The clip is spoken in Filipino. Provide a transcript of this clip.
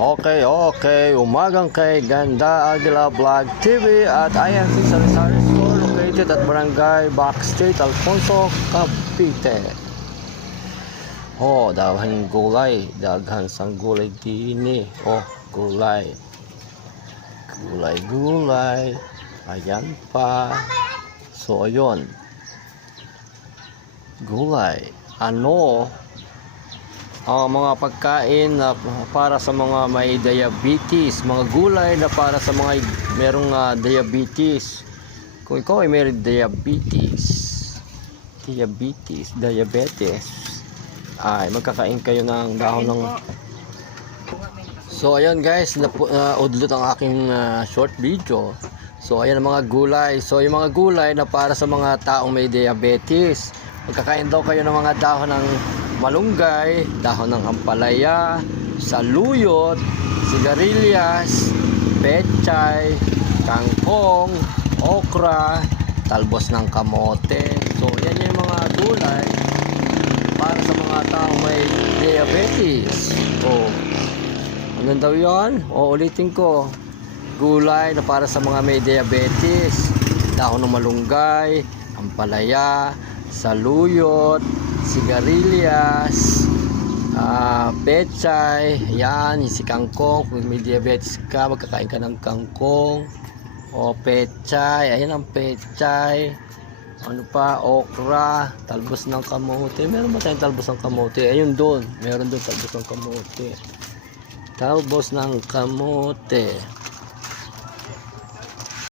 Okay, umagang kay Ganda Aguila Vlog TV at IMC Sari-Sari Store located at Barangay Backstate, Alfonso, Cavite. Daghan gulay, daghan sang gulay dini. Gulay. Gulay. Ayan pa. So ayun. Gulay. Mga pagkain na para sa mga may diabetes, mga gulay na para sa mga merong diabetes. Kung ikaw ay may diabetes, ay magkakain kayo ng dahon ng. So ayan guys, udlot ang aking short video. So ayan ang mga gulay. So yung mga gulay na para sa mga taong may diabetes, magkakain daw kayo ng mga dahon ng malunggay, dahon ng ampalaya, saluyot, sigarilyas, pechay, kangkong, okra, talbos ng kamote. So yan yung mga gulay para sa mga taong may diabetes. Ano daw yan? Ulitin ko. Gulay na para sa mga may diabetes, dahon ng malunggay, ampalaya, saluyot, sigarilyas, pechay, yan, si kangkong. Kung may diabetes ka, magkakain ka ng kangkong o pechay. Ayan ang pechay. Ano pa? Okra, talbos ng kamote. Meron ba tayong talbos ng kamote? Ayun doon, meron doon talbos ng kamote.